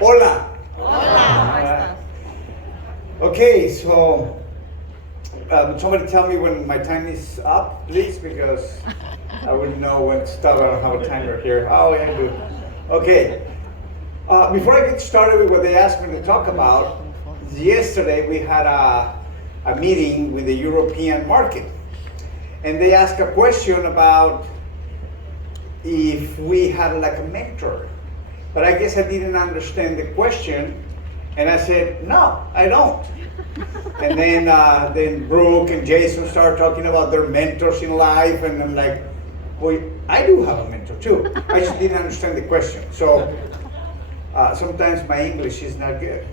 Hola. Hola. Okay, so somebody tell me when my time is up, please, because I wouldn't know when to start. I don't have a timer here. Oh, yeah, I do. Okay. Before I get started with what they asked me to talk about, yesterday we had a meeting with the European market, and they asked a question about if we had like a mentor. But I guess I didn't understand the question, and I said, no, I don't. And then Brooke and Jason started talking about their mentors in life, and I'm like, well, I do have a mentor too. I just didn't understand the question. So sometimes my English is not good,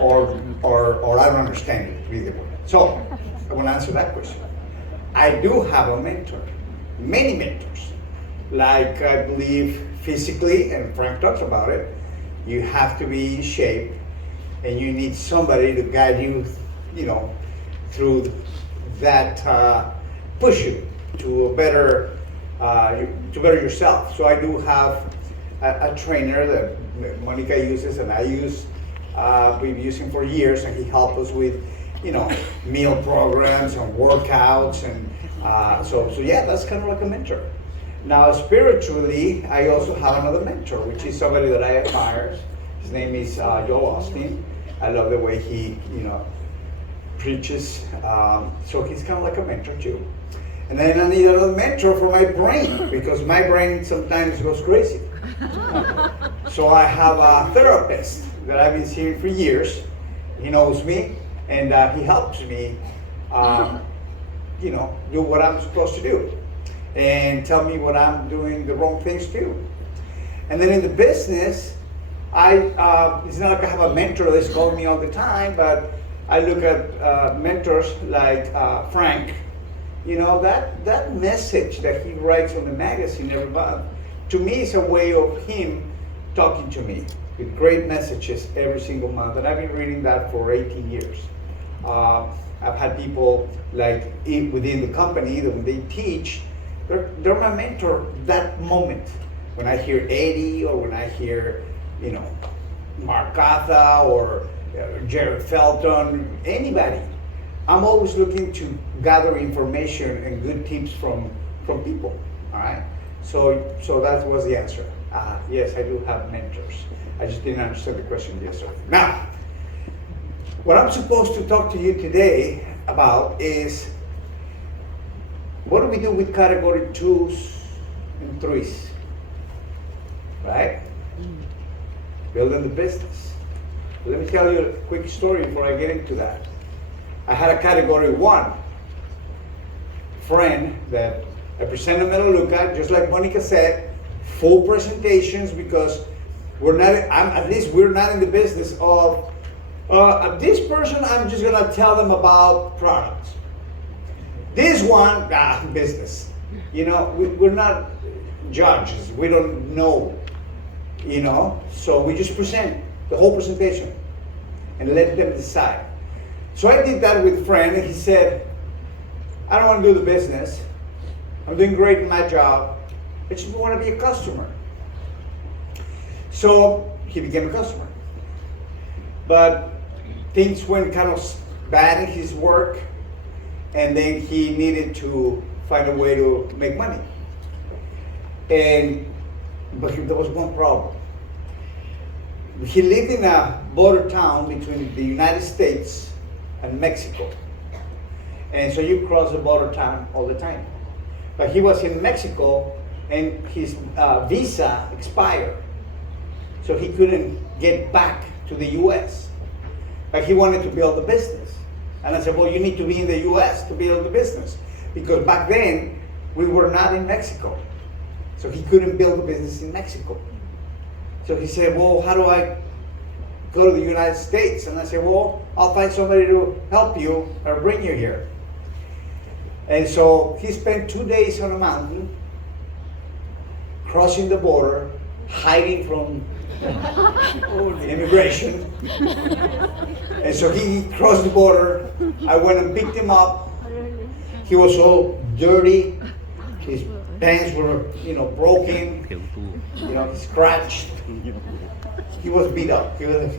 or I don't understand it either way. So I want to answer that question. I do have a mentor, many mentors. Like I believe physically, and Frank talks about it, you have to be in shape, and you need somebody to guide you, through that, push you to a better, to better yourself. So I do have a trainer that Monica uses, and I use. We've used him for years, and he helped us with, meal programs and workouts, and so yeah, that's kind of like a mentor. Now, spiritually, I also have another mentor, which is somebody that I admire. His name is Joel Austin. I love the way he, preaches. So he's kind of like a mentor too. And then I need another mentor for my brain, because my brain sometimes goes crazy. So I have a therapist that I've been seeing for years. He knows me, and he helps me, do what I'm supposed to do, and tell me what I'm doing the wrong things too. And then in the business, it's not like I have a mentor that's calling me all the time, but I look at mentors like Frank. That message that he writes on the magazine every month, to me is a way of him talking to me with great messages every single month. And I've been reading that for 18 years. I've had people like within the company that when they teach, they're my mentor that moment. When I hear Eddie, or when I hear, Mark Gatha, or Jared Felton, anybody, I'm always looking to gather information and good tips from people. All right. So that was the answer. Yes, I do have mentors. I just didn't understand the question yesterday. Now, what I'm supposed to talk to you today about is, what do we do with category 2s and 3s? Right? Building the business. Let me tell you a quick story before I get into that. I had a category 1 friend that I presented him a look at, just like Monica said, full presentations, because we're not in the business of this person, I'm just gonna tell them about products. This one, business. We're not judges. We don't know, so we just present the whole presentation and let them decide. So I did that with a friend, and he said, I don't want to do the business. I'm doing great in my job. I just want to be a customer. So he became a customer. But things went kind of bad in his work, and then he needed to find a way to make money. But there was one problem. He lived in a border town between the United States and Mexico. And so you cross the border town all the time. But he was in Mexico, and his visa expired. So he couldn't get back to the US. But he wanted to build a business. And I said, well, you need to be in the US to build the business. Because back then, we were not in Mexico. So he couldn't build a business in Mexico. So he said, well, how do I go to the United States? And I said, well, I'll find somebody to help you or bring you here. And so he spent 2 days on a mountain, crossing the border, hiding from immigration. And so he crossed the border. I went and picked him up. He was so dirty. His Pants were, broken, scratched. He was beat up. He was,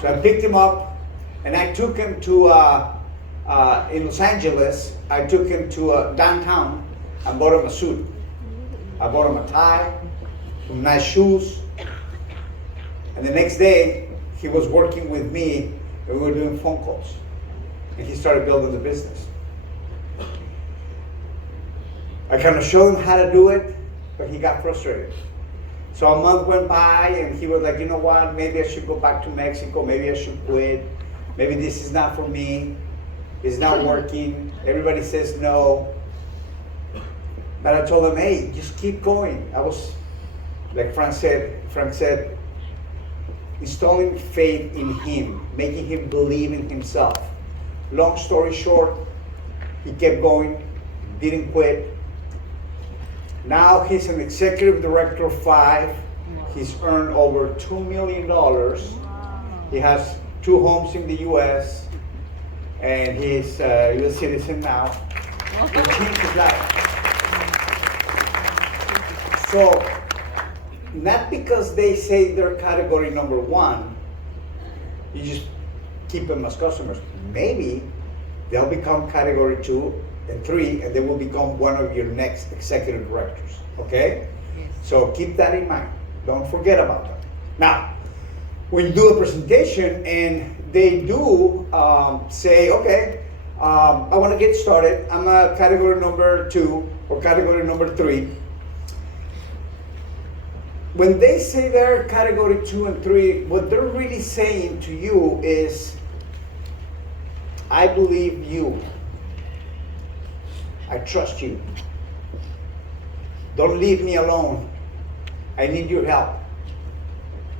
So I picked him up, and I took him to in Los Angeles. I took him to downtown and bought him a suit. I bought him a tie, some nice shoes, and the next day he was working with me, and we were doing phone calls, and he started building the business. I kind of showed him how to do it, but he got frustrated. So a month went by, and he was like, you know what, maybe I should go back to Mexico, maybe I should quit, maybe this is not for me, it's not working, everybody says no. But I told him, hey, just keep going. I was, like Frank said, installing faith in him, making him believe in himself. Long story short, he kept going, didn't quit. Now he's an executive director of 5. He's earned over $2 million. He has 2 homes in the U.S. and he's a U.S. citizen now. He changed his life. So, not because they say they're category number 1, you just keep them as customers. Maybe they'll become category 2 and 3, and they will become one of your next executive directors, okay? Yes. So keep that in mind. Don't forget about that. Now, when you do a presentation and they do say, okay, I want to get started. I'm a category number 2 or category number 3. When they say they're category 2 and 3, what they're really saying to you is, I believe you. I trust you. Don't leave me alone. I need your help.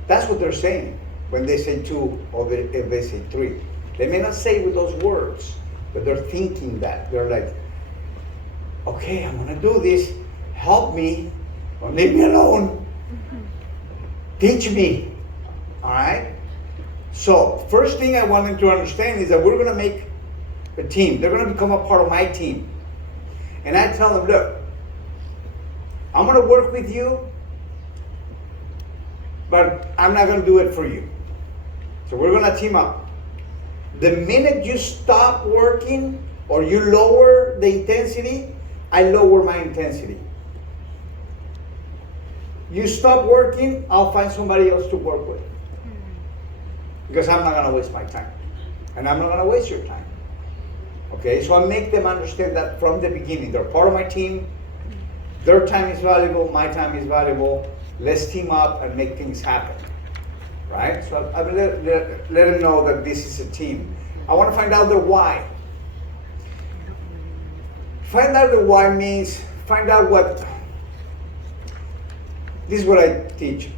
That's what they're saying when they say 2 or if they say 3. They may not say it with those words, but they're thinking that. They're like, okay, I'm gonna do this. Help me. Don't leave me alone. Teach me. All right? So, first thing I want them to understand is that we're gonna make a team. They're gonna become a part of my team. And I tell them, look, I'm going to work with you, but I'm not going to do it for you. So we're going to team up. The minute you stop working or you lower the intensity, I lower my intensity. You stop working, I'll find somebody else to work with. Because I'm not going to waste my time. And I'm not going to waste your time. Okay, so I make them understand that from the beginning. They're part of my team. Their time is valuable. My time is valuable. Let's team up and make things happen. Right? So I let them know that this is a team. I want to find out their why. Find out the why means find out what. This is what I teach.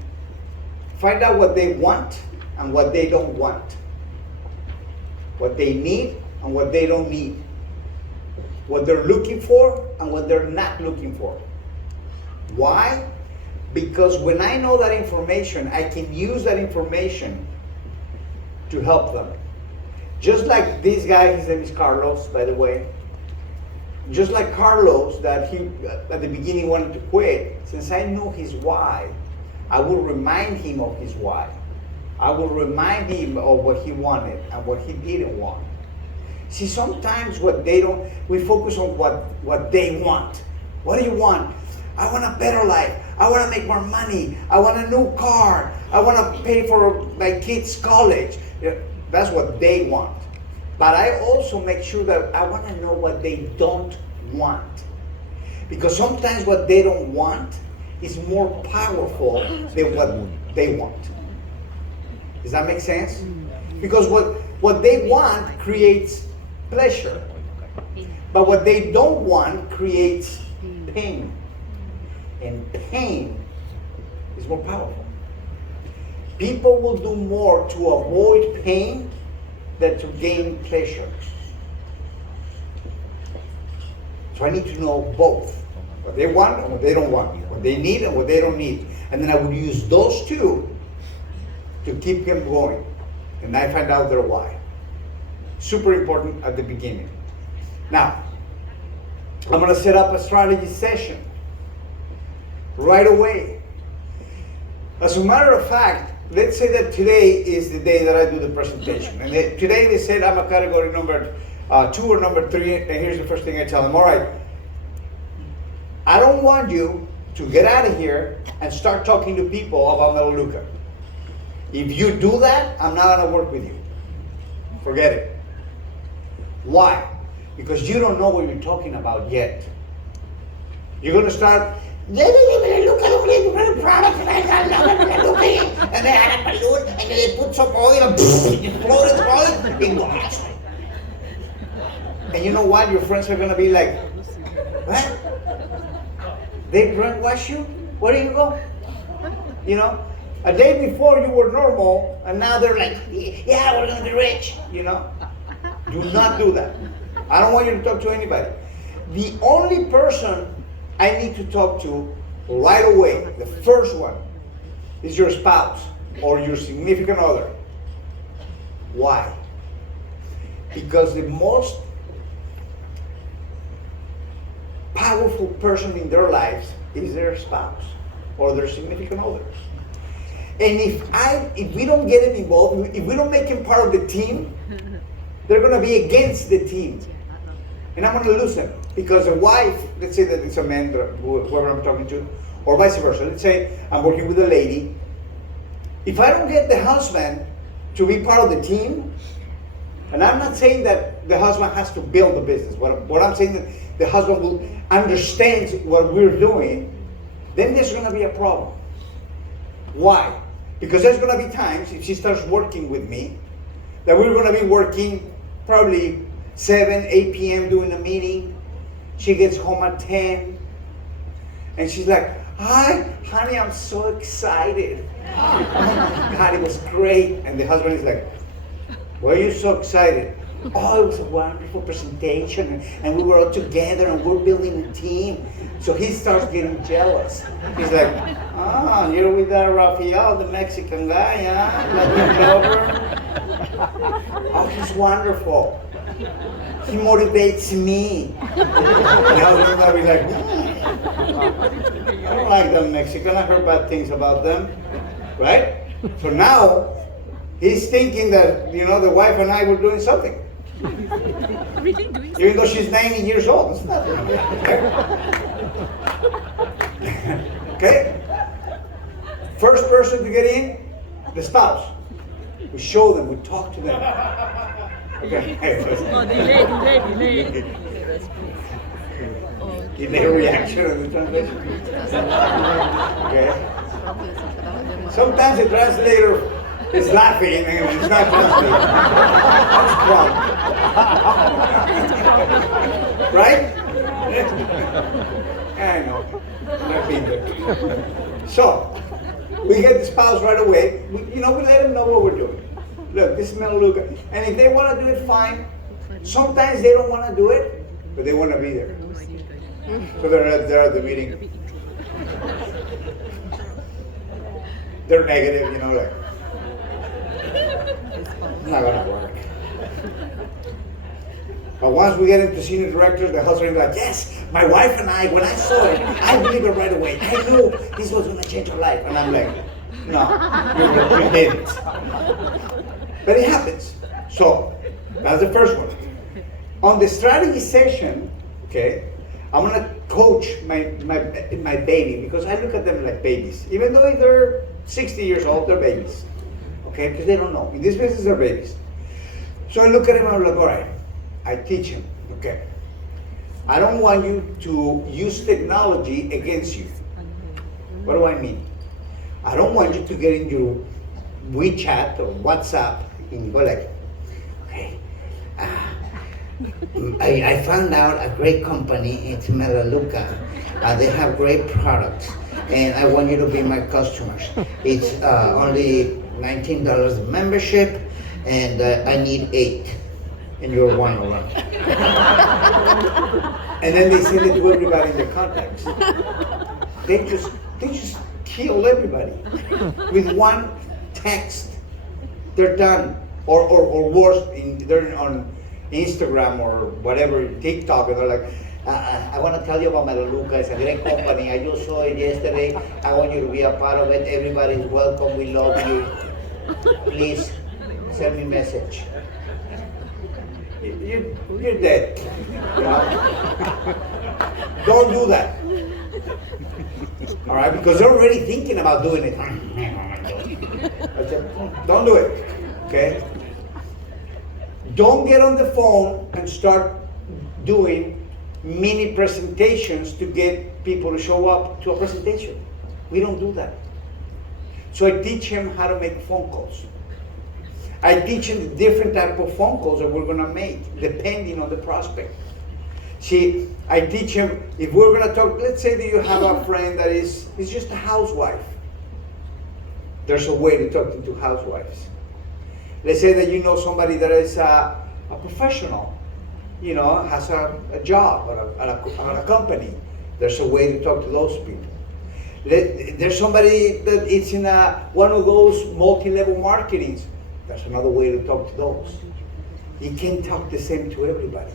Find out what they want and what they don't want. What they need and what they don't need. What they're looking for and what they're not looking for. Why? Because when I know that information, I can use that information to help them. Just like this guy, his name is Carlos, by the way. Just like Carlos, that he at the beginning wanted to quit, since I know his why, I will remind him of his why. I will remind him of what he wanted and what he didn't want. See, sometimes we focus on what they want. What do you want? I want a better life. I want to make more money. I want a new car. I want to pay for my kids' college. That's what they want. But I also make sure that I want to know what they don't want. Because sometimes what they don't want is more powerful than what they want. Does that make sense? Because what they want creates pleasure. But what they don't want creates pain. And pain is more powerful. People will do more to avoid pain than to gain pleasure. So I need to know both. What they want and what they don't want. What they need and what they don't need. And then I would use those two to keep them going. And I find out their why. Super important at the beginning. Now, I'm going to set up a strategy session right away. As a matter of fact, let's say that today is the day that I do the presentation. And today they said I'm a category number 2 or number 3, and here's the first thing I tell them. All right, I don't want you to get out of here and start talking to people about Melaleuca. If you do that, I'm not going to work with you. Forget it. Why? Because you don't know what you're talking about yet. You're going to start, and they had a balloon, and they put some oil, and exploded oil in glass. And you know what? Your friends are going to be like, what? They brainwash you? Where do you go? You know? A day before you were normal, and now they're like, yeah, we're going to be rich. You know? Do not do that. I don't want you to talk to anybody. The only person I need to talk to right away, the first one, is your spouse or your significant other. Why? Because the most powerful person in their lives is their spouse or their significant other. And if we don't get them involved, if we don't make them part of the team, they're going to be against the team. And I'm going to lose them. Because a wife, let's say that it's a man, whoever I'm talking to, or vice versa. Let's say I'm working with a lady. If I don't get the husband to be part of the team, and I'm not saying that the husband has to build the business. What I'm saying that the husband will understand what we're doing, then there's going to be a problem. Why? Because there's going to be times, if she starts working with me, that we're going to be working probably 7, 8 p.m. doing a meeting. She gets home at 10. And she's like, hi, honey, I'm so excited. Oh my God, it was great. And the husband is like, why are you so excited? Oh, it was a wonderful presentation, and we were all together, and we're building a team. So he starts getting jealous. He's like, you're with Rafael, the Mexican guy, huh? Latin lover. Oh, he's wonderful. He motivates me. And I was going to be like, I don't like them Mexican. I heard bad things about them. Right? So now, he's thinking that, the wife and I were doing something. Even though she's 90 years old. It's nothing. Okay? First person to get in, the spouse. We show them, we talk to them. Okay. Delay reaction in the translation. Okay. Sometimes the translator is laughing and it's not translating. That's wrong. Right? I know. I've been there. So, we get the spouse right away. We let them know what we're doing. Look, this is Melaleuca. And if they want to do it, fine. Sometimes they don't want to do it, but they want to be there. So they're at the meeting. They're negative, like, it's not going to work. But once we get into senior directors, the husband is like, yes, my wife and I, when I saw it, I believed it right away. I knew this was going to change her life. And I'm like, no, you didn't. But it happens. So, that's the first one. On the strategy session, okay, I'm going to coach my baby, because I look at them like babies. Even though they're 60 years old, they're babies. Okay, because they don't know. In this business, they're babies. So I look at him and I'm like, all right, I teach him, okay. I don't want you to use technology against you. What do I mean? I don't want you to get in your WeChat or WhatsApp and go like, okay, I found out a great company, it's Melaleuca. They have great products, and I want you to be my customers. It's only $19 membership, and I need 8. And you're one of them. And then they send it to everybody in their contacts. They just kill everybody with one text. They're done, or worse. They're on Instagram or whatever, TikTok, and they're like, I want to tell you about Melaleuca. It's a great company. I just saw it yesterday. I want you to be a part of it. Everybody is welcome. We love you. Please send me a message. You're dead. You know? Don't do that. All right, because they're already thinking about doing it. I said, don't do it. Okay? Don't get on the phone and start doing mini presentations to get people to show up to a presentation. We don't do that. So I teach him how to make phone calls. I teach him the different type of phone calls that we're gonna make, depending on the prospect. See, I teach him, if we're gonna talk, let's say that you have a friend that is just a housewife. There's a way to talk to housewives. Let's say that you know somebody that is a professional, you know, has a job at a company. There's a way to talk to those people. There's somebody that is in one of those multi-level marketings. That's another way to talk to those. You can't talk the same to everybody.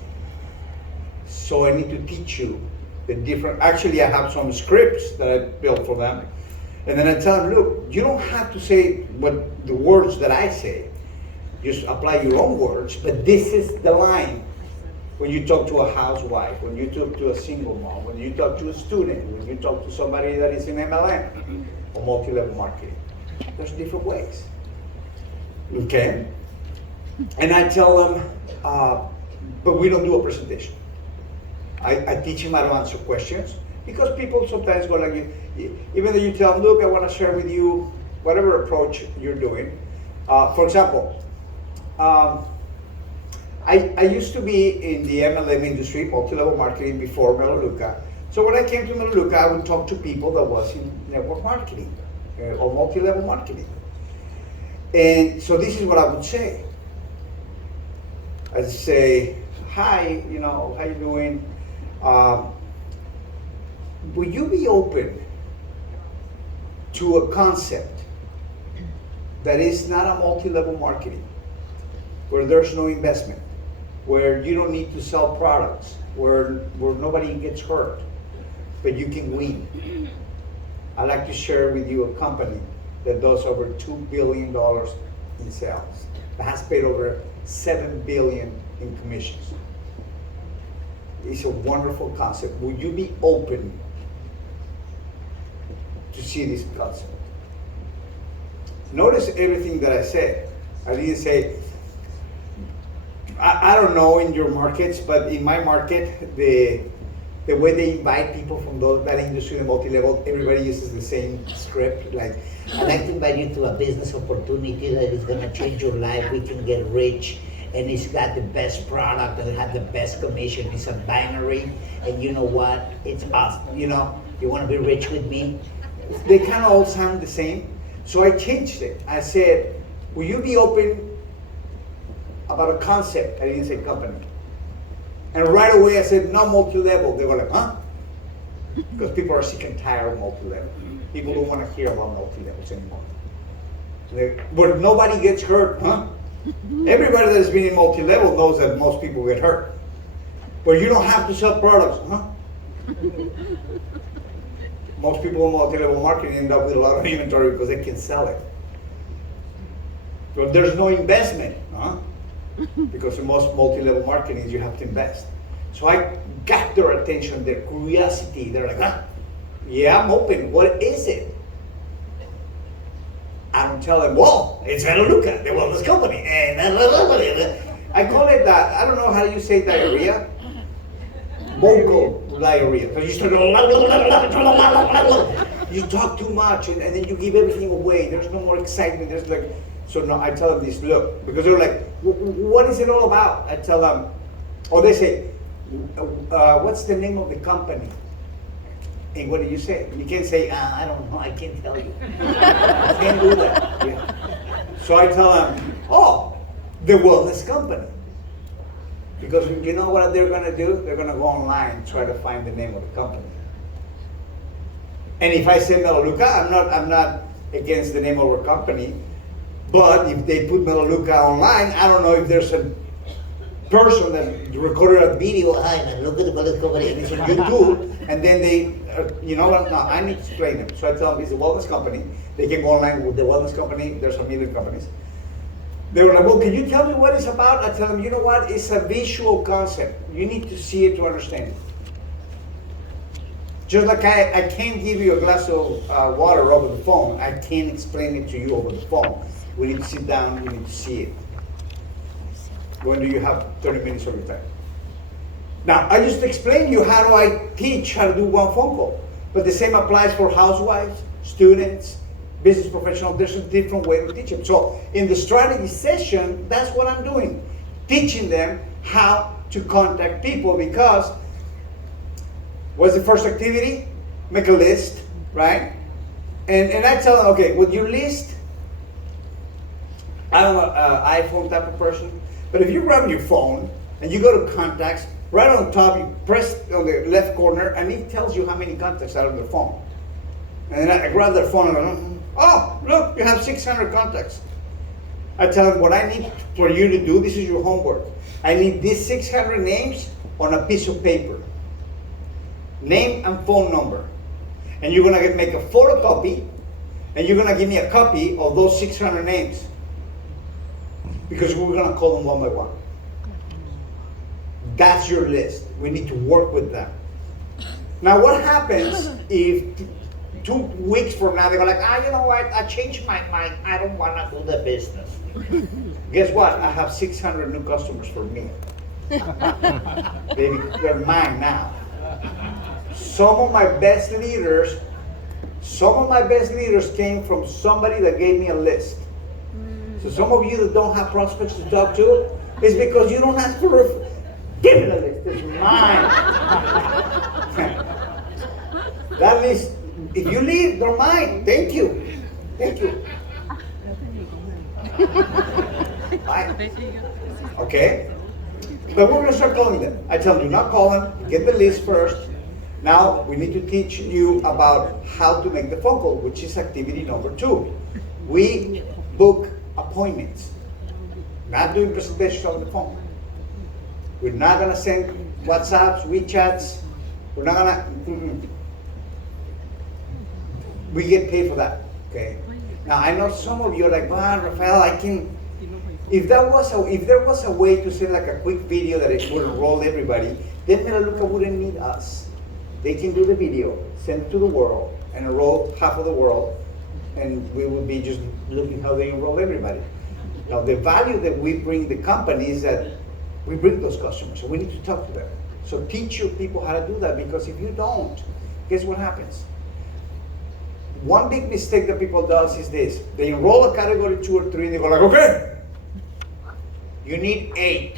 So I need to teach you the different, actually I have some scripts that I built for them. And then I tell them, look, you don't have to say what the words that I say. Just apply your own words, but this is the line. When you talk to a housewife, when you talk to a single mom, when you talk to a student, when you talk to somebody that is in MLM or multi-level marketing, there's different ways. Okay? And I tell them, but we don't do a presentation. I teach them how to answer questions because people sometimes go like, even though you tell them, look, I want to share with you whatever approach you're doing. For example, I used to be in the MLM industry, multi-level marketing, before Melaleuca. So when I came to Melaleuca, I would talk to people that was in network marketing or multi-level marketing. And so this is what I would say. I'd say, hi, you know, how you doing? Would you be open to a concept that is not a multi-level marketing, where there's no investment, where you don't need to sell products, where nobody gets hurt, but you can win? I'd like to share with you a company that does over $2 billion in sales, that has paid over $7 billion in commissions. It's a wonderful concept. Would you be open to see this concept? Notice everything that I said. I didn't say, I don't know in your markets, but in my market, the way they invite people from that industry, the multi-level, everybody uses the same script. Like, I'd like to invite you to a business opportunity that is going to change your life. We can get rich, and it's got the best product and it has the best commission. It's a binary, and you know what? It's awesome. You know, you want to be rich with me? they kind of all sound the same. So I changed it. I said, will you be open about a concept? I didn't say company. And right away I said, no, multi-level. They were like, huh? Because people are sick and tired of multi-level. People don't want to hear about multi-levels anymore. But nobody gets hurt, huh? Everybody that has been in multi-level knows that most people get hurt. But you don't have to sell products, huh? Most people in multi-level marketing end up with a lot of inventory because they can sell it. But there's no investment, huh? Because in most multi-level marketing, you have to invest. So I got their attention, their curiosity. They're like, huh? Yeah, I'm open. What is it? I don't tell them, well, it's Melaleuca, the wellness company. And I call it that, I don't know how you say diarrhea. Vocal diarrhea. So you start, you talk too much and then you give everything away. There's no more excitement. There's like, so no, I tell them this, look, because they're like, what is it all about? I tell them, or they say, what's the name of the company? And what do you say? You can't say, I don't know, I can't tell you. I can't do that. Yeah. So I tell them, oh, the wellness company. Because you know what they're going to do? They're going to go online and try to find the name of the company. And if I say Melaleuca, I'm not against the name of our company. But if they put Melaleuca online, I don't know if there's person that recorded a video, Hi, man, look at the bullet company. and it's on YouTube, and then they, you know what, no, I need to explain them. So I tell them it's a wellness company. They can go online with the wellness company. There's a million companies. They were like, well, can you tell me what it's about? I tell them, you know what, it's a visual concept. You need to see it to understand it. Just like I can't give you a glass of water over the phone, I can't explain it to you over the phone. We need to sit down, we need to see it. When do you have 30 minutes of your time? Now, I just explained you how do I teach how to do one phone call. But the same applies for housewives, students, business professionals. There's a different way to teach them. So in the strategy session, that's what I'm doing. Teaching them how to contact people, because what's the first activity? Make a list, right? And I tell them, okay, with your list, I'm an iPhone type of person, but if you grab your phone and you go to contacts, right on the top, you press on the left corner, and it tells you how many contacts are on the phone. And then I grab their phone and I go, oh, look, you have 600 contacts. I tell them what I need for you to do, this is your homework. I need these 600 names on a piece of paper. Name and phone number. And you're gonna make a photocopy, and you're gonna give me a copy of those 600 names. Because we're gonna call them one by one. That's your list. We need to work with them. Now what happens if 2 weeks from now they go like, you know what, I changed my mind, I don't wanna do the business. Guess what? I have 600 new customers for me. They're mine now. Some of my best leaders came from somebody that gave me a list. So some of you that don't have prospects to talk to, it's because you don't ask for a give me the list, it's mine. That list, if you leave, they're mine. Thank you. Thank you. Bye. Okay? But we're gonna start calling them. I tell them, do not call them, get the list first. Now we need to teach you about how to make the phone call, which is activity number 2. We book appointments, not doing presentations on the phone. We're not gonna send WhatsApps, WeChats. We're not gonna. We get paid for that. Okay. Now I know some of you are like, well, Rafael, I can. If there was a way to send like a quick video that it would enroll everybody, then Melaleuca wouldn't need us. They can do the video, send it to the world, and enroll half of the world, and we would be just looking how they enroll everybody. Now the value that we bring the company is that we bring those customers, so we need to talk to them. So teach your people how to do that, because if you don't, guess what happens? One big mistake that people does is this. They enroll a category 2 or 3 and they go like, okay, you need 8.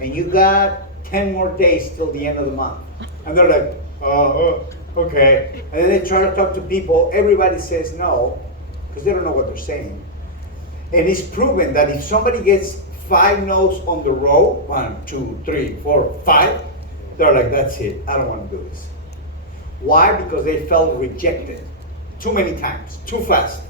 And you got 10 more days till the end of the month. And they're like, okay. And then they try to talk to people. Everybody says no, because they don't know what they're saying. And it's proven that if somebody gets 5 no's on the row, 1, 2, 3, 4, 5, they're like, that's it, I don't want to do this. Why? Because they felt rejected too many times, too fast.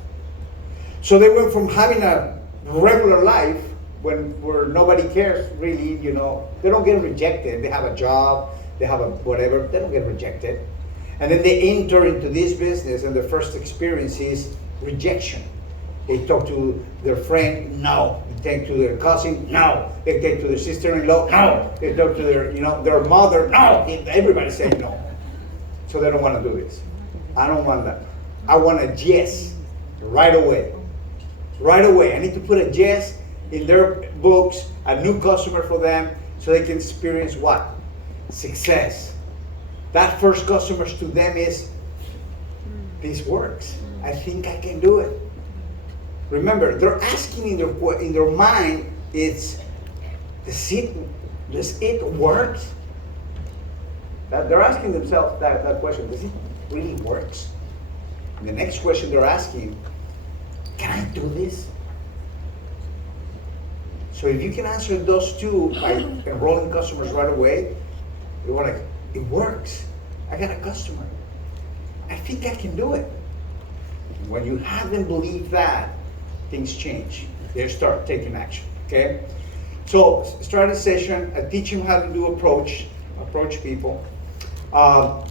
So they went from having a regular life where nobody cares really, you know, they don't get rejected. They have a job, they have a whatever, they don't get rejected. And then they enter into this business and their first experience is rejection. They talk to their friend, no. They talk to their cousin, no. They talk to their sister-in-law, no. They talk to their, their mother, no. Everybody's saying no. So they don't want to do this. I don't want that. I want a yes right away. Right away. I need to put a yes in their books, a new customer for them, so they can experience what? Success. That first customers to them is, this works. I think I can do it. Remember, they're asking in their mind, does it work? They're asking themselves that question, does it really work? And the next question they're asking, can I do this? So if you can answer those two by enrolling customers right away, you're like, it works. I got a customer. I think I can do it. When you have them believe that, things change. They start taking action, okay? So start a session. I teach him how to do approach people. Now,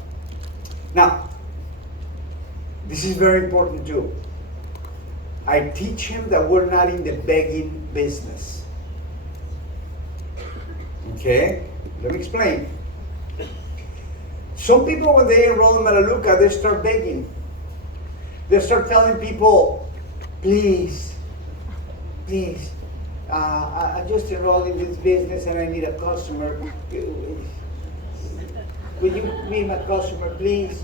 this is very important too. I teach him that we're not in the begging business. Okay? Let me explain. Some people, when they enroll in Melaleuca, they start begging. They start telling people, please, I just enrolled in this business and I need a customer. Will you be my customer, please?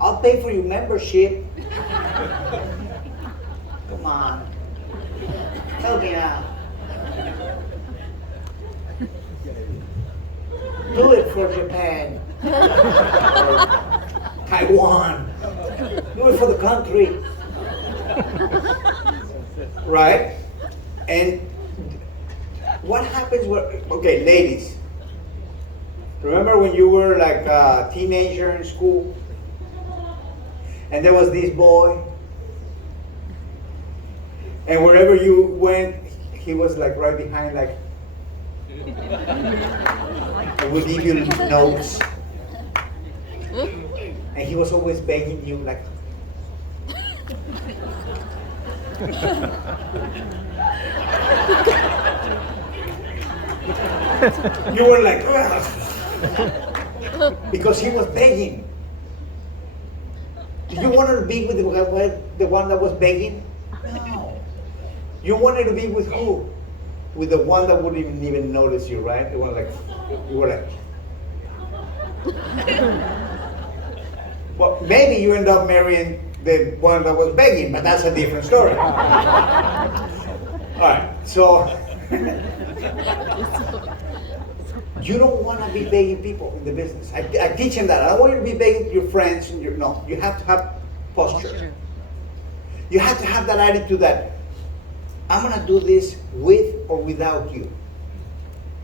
I'll pay for your membership. Come on. Help me out. Do it for Japan. Or Taiwan. Do it for the country. Right? And what happens when, okay, ladies, remember when you were like a teenager in school and there was this boy and wherever you went he was like right behind, like, and would give you notes and he was always begging you, like, you were like, ugh. Because he was begging. Did you want to be with the one that was begging? No. You wanted to be with who? With the one that wouldn't even notice you, right? The one like, you were like. Well, maybe you end up marrying the one that was begging, but that's a different story. All right, so you don't want to be begging people in the business. I teach them that. I don't want you to be begging your friends. And no, you have to have posture. You have to have that attitude that I'm going to do this with or without you.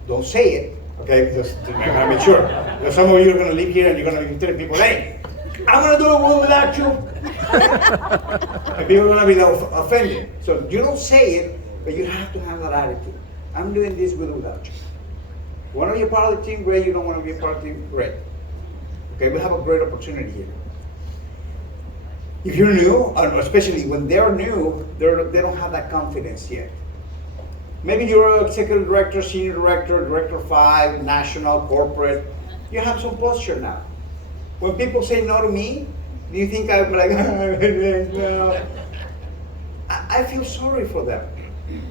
Don't say it, okay? Because I got to make sure. Because some of you are going to live here and you're going to be telling people, hey, I'm going to do it with or without you. And people are going to be offended. So you don't say it, but you have to have that attitude. I'm doing this with or without you. You want to be a part of the team, great. You don't want to be a part of the team, great. Okay, we have a great opportunity here. If you're new, especially when they're new, they don't have that confidence yet. Maybe you're executive director, senior director, director 5, national, corporate. You have some posture now. When people say no to me, do you think I'm like, no? I feel sorry for them.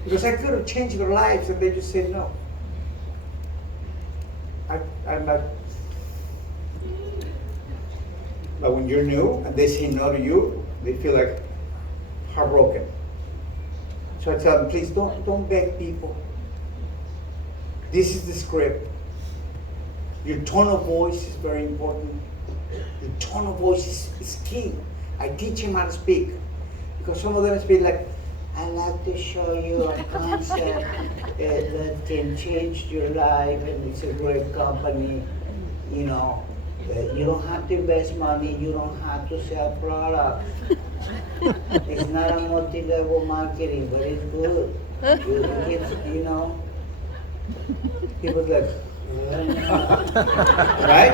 Because I could have changed their lives and they just said no. I'm like, but when you're new and they say no to you, they feel like heartbroken. So I tell them, please don't beg people. This is the script. Your tone of voice is very important. Your tone of voice is key. I teach them how to speak. Because some of them speak like, I'd like to show you a concept that can change your life and it's a great company. You know, you don't have to invest money, you don't have to sell products. It's not a multi-level marketing, but it's good. You know, people like, right?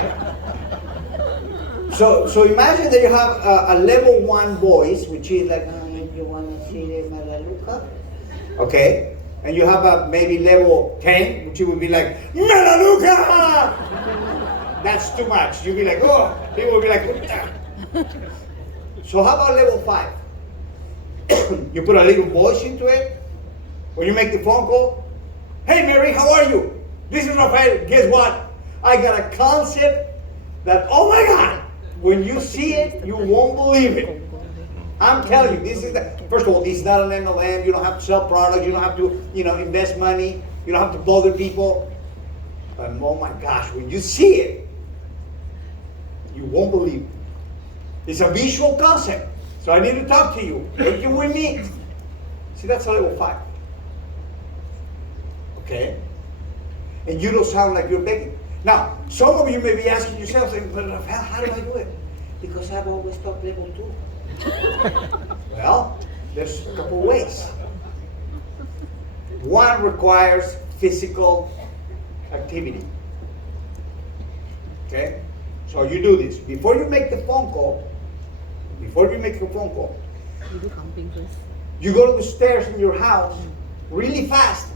So imagine that you have a level 1 voice, which is like, you want to see the Melaleuca? Okay. And you have a maybe level 10, which would be like, Melaleuca! That's too much. You'd be like, oh, people would be like, so how about level 5? You put a little voice into it. When you make the phone call, hey Mary, how are you? This is Rafael. Guess what? I got a concept that, oh my God, when you see it, you won't believe it. I'm telling you, this is first of all, it's not an MLM. You don't have to sell products. You don't have to, invest money. You don't have to bother people. But oh my gosh, when you see it, you won't believe it. It's a visual concept. So I need to talk to you. Make you with me. See, that's a level 5. Okay? And you don't sound like you're begging. Now, some of you may be asking yourself, but how do I do it? Because I've always taught level 2. Well, There's a couple ways. One requires physical activity. Okay? So you do this. Before you make the phone call, you do camping first. you go to the stairs in your house really fast.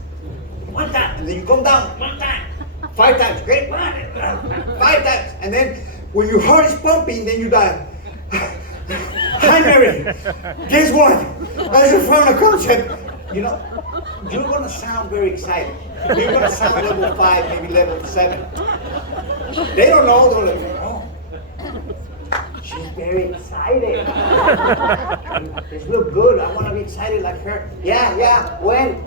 One time, and then you come down one time. 5 times, great, 5 times. And then when your heart is pumping, then you die. Hi Mary, guess what? I just found a concept. You know, you're gonna sound very excited. You're gonna sound level 5, maybe level 7. They don't know, they're like, oh, she's very excited. This look good, I wanna be excited like her. Yeah, when?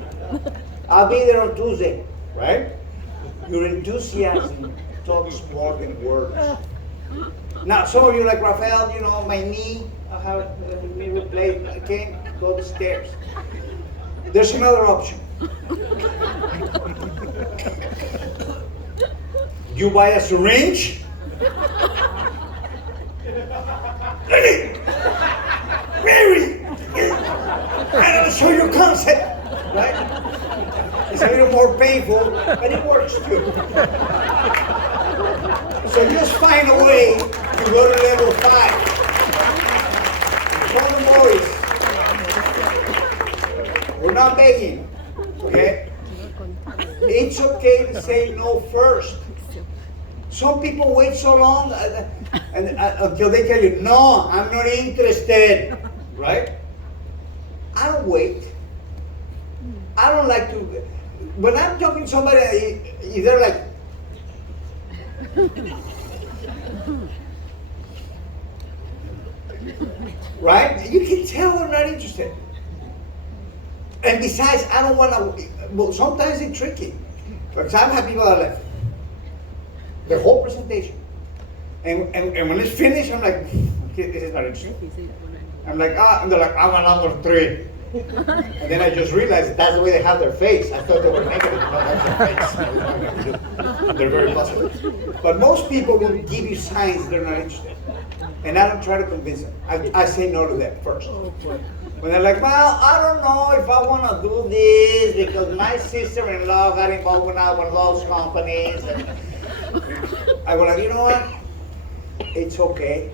I'll be there on Tuesday, right? Your enthusiasm talks more than words. Now, some of you like, Rafael, you know, my knee, I have me replaced, I can't go upstairs. There's another option. You buy a syringe. Mary, I gotta show you a concept, right? It's a little more painful, but it works too. So just find a way to go to level 5. Tell the boys, we're not begging, okay? It's okay to say no first. Some people wait so long until they tell you, no, I'm not interested, right? I don't wait. I don't like to, when I'm talking to somebody, they're like, right? You can tell we're not interested. And besides, I don't want to, well, sometimes it's tricky. Because I've had people that are like, the whole presentation. And when it's finished, I'm like, okay, this is not interesting. I'm like, and they're like, I want number 3. And then I just realized that's the way they have their face. I thought they were negative, no, that's their face. They're very positive. But most people will give you signs they're not interested. And I don't try to convince them. I say no to them first. When they're like, well, I don't know if I want to do this because my sister-in-law got involved with one of those companies. And I go like, you know what? It's okay.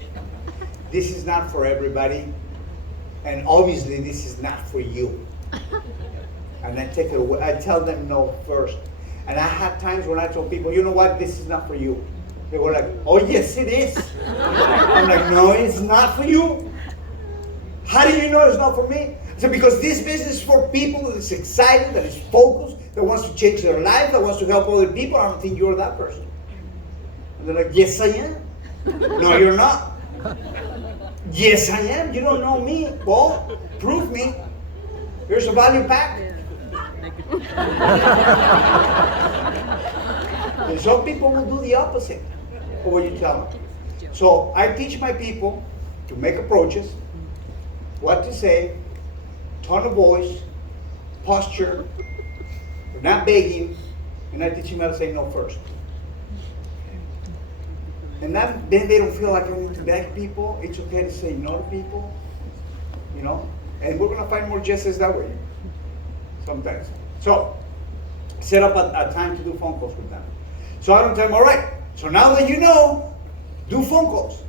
This is not for everybody. And obviously this is not for you. And I take it away. I tell them no first. And I have times when I tell people, you know what, this is not for you. They were like, oh yes it is. I'm like, no, it's not for you. How do you know it's not for me? I said, because this business is for people that is excited, that is focused, that wants to change their life, that wants to help other people. I don't think you're that person. And they're like, yes I am. No, you're not. Yes, I am. You don't know me. Well, prove me. Here's a value pack. And some people will do the opposite of what you tell them. So I teach my people to make approaches, what to say, tone of voice, posture. We're not begging, and I teach them how to say no first. And then they don't feel like I need to beg people. It's okay to say no to people, you know. And we're gonna find more yeses that way, sometimes. So, set up a time to do phone calls with them. So I don't tell them, all right, so now that you know, do phone calls.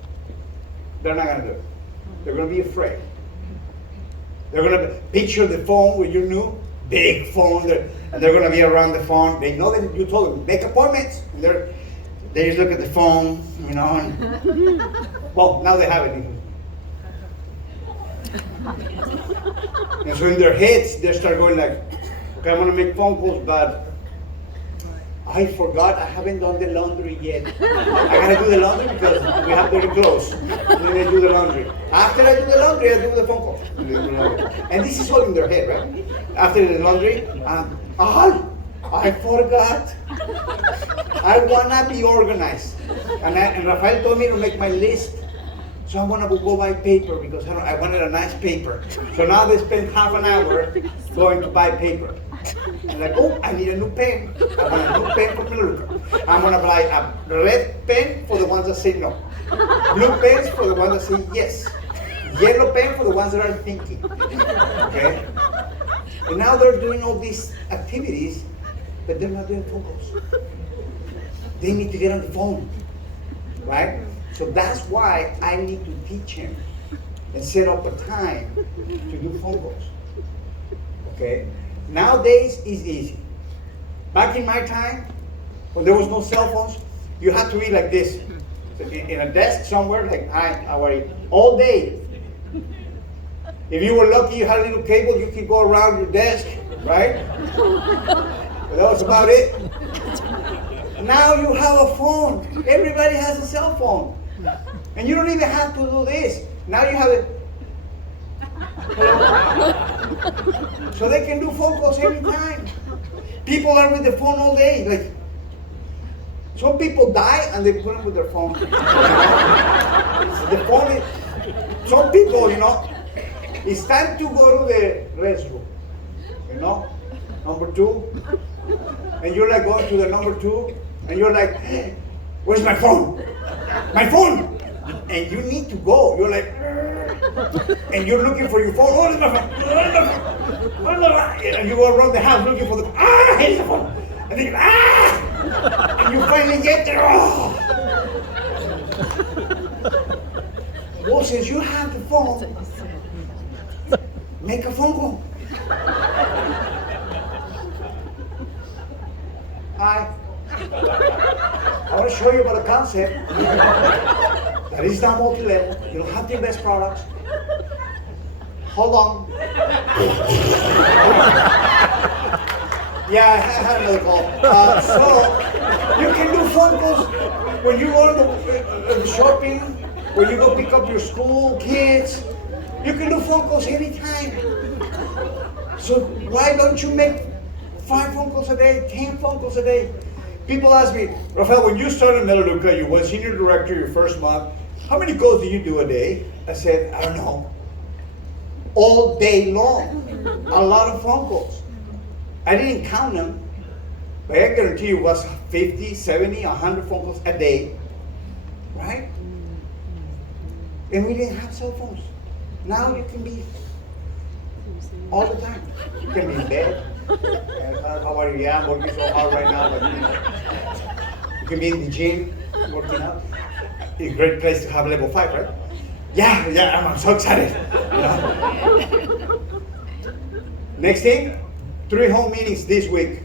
They're not gonna do it. They're gonna be afraid. They're gonna picture the phone with your new big phone, and they're gonna be around the phone. They know that you told them, make appointments, and they just look at the phone, you know, and well, now they have it. And so in their heads, they start going like, okay, I'm gonna make phone calls, but I forgot I haven't done the laundry yet. I gotta do the laundry because we have dirty clothes. And then I do the laundry. After I do the laundry, I do the phone call. And this is all in their head, right? After the laundry, I forgot. I wanna be organized. And Rafael told me to make my list. So I'm gonna go buy paper because I wanted a nice paper. So now they spend half an hour going to buy paper. I'm like, oh, I need a new pen. I want a new pen for Melaleuca. I'm gonna buy a red pen for the ones that say no. Blue pens for the ones that say yes. Yellow pen for the ones that are thinking. Okay? And now they're doing all these activities, but they're not doing phone calls. They need to get on the phone. Right? So that's why I need to teach him and set up a time to do phone calls. Okay? Nowadays it's easy. Back in my time, when there was no cell phones, you had to be like this. So in a desk somewhere, like, hi, how are you? All day. If you were lucky, you had a little cable, you could go around your desk, right? But that was about it. Now you have a phone. Everybody has a cell phone. And you don't even have to do this. Now you have it. So they can do phone calls anytime. People are with the phone all day. Like, some people die and they put them with their phone. The phone is, some people, it's time to go to the restroom. Number 2. And you're like going to the number 2, and you're like, hey, where's my phone? My phone! And you need to go. You're like, and you're looking for your phone. Where's my phone? Where's my phone? Where's my phone? And you go around the house looking for the phone. Here's the phone. And then and you finally get there. Well, since you have the phone, make a phone call. Hi. I want to show you about a concept that is now multi-level. You don't have to invest products. Hold on. Yeah, I had another call. So you can do phone calls when you go to the shopping, when you go pick up your school kids. You can do phone calls anytime. So why don't you make 5 phone calls a day, 10 phone calls a day? People ask me, Rafael, when you started Melaleuca, you were senior director your first month. How many calls do you do a day? I said, I don't know. All day long. A lot of phone calls. I didn't count them, but I guarantee you it was 50, 70, 100 phone calls a day. Right? And we didn't have cell phones. Now you can be all the time. You can be in bed. How are you? Yeah, I'm working so hard right now. But, you can be in the gym, working out. It's a great place to have level 5, right? Yeah, I'm so excited. Next thing, 3 home meetings this week.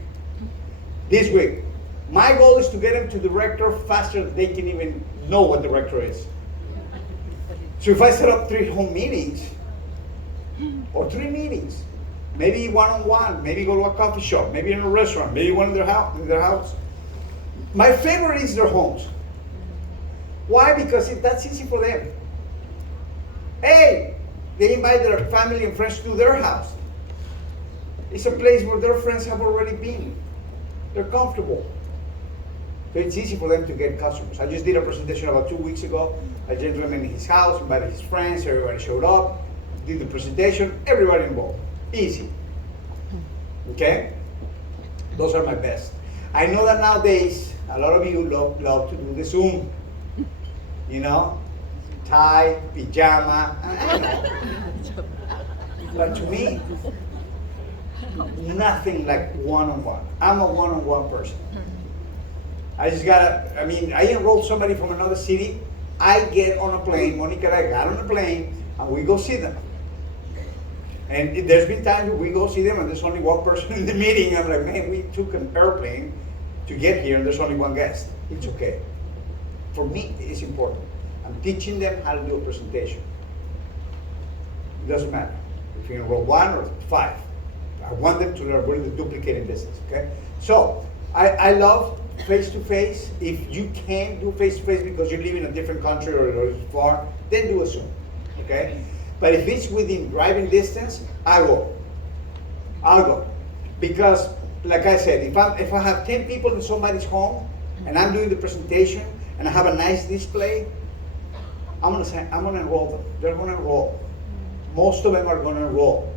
This week. My goal is to get them to the director faster than they can even know what the director is. So if I set up 3 home meetings, or 3 meetings, maybe one-on-one, maybe go to a coffee shop, maybe in a restaurant, maybe one in their house. My favorite is their homes. Why? Because that's easy for them. Hey, they invite their family and friends to their house. It's a place where their friends have already been. They're comfortable. So it's easy for them to get customers. I just did a presentation about 2 weeks ago. A gentleman in his house, invited his friends, everybody showed up, did the presentation, everybody involved. Easy. Okay? Those are my best. I know that nowadays, a lot of you love to do the Zoom. Tie, pajama, I know. But to me, nothing like one-on-one. I'm a one-on-one person. I enrolled somebody from another city. I get on a plane, Monica and I got on a plane, and we go see them. And there's been times where we go see them and there's only one person in the meeting. I'm like, man, we took an airplane to get here and there's only one guest. It's okay. For me, it's important. I'm teaching them how to do a presentation. It doesn't matter if you enroll 1 or 5. I want them to learn. We're in the duplicating business, okay? So, I love face-to-face. If you can't do face-to-face because you live in a different country or far, then do a Zoom, okay? But if it's within driving distance, I'll go. Because, like I said, if I have 10 people in somebody's home and I'm doing the presentation and I have a nice display, I'm gonna enroll them. They're gonna enroll. Most of them are gonna enroll.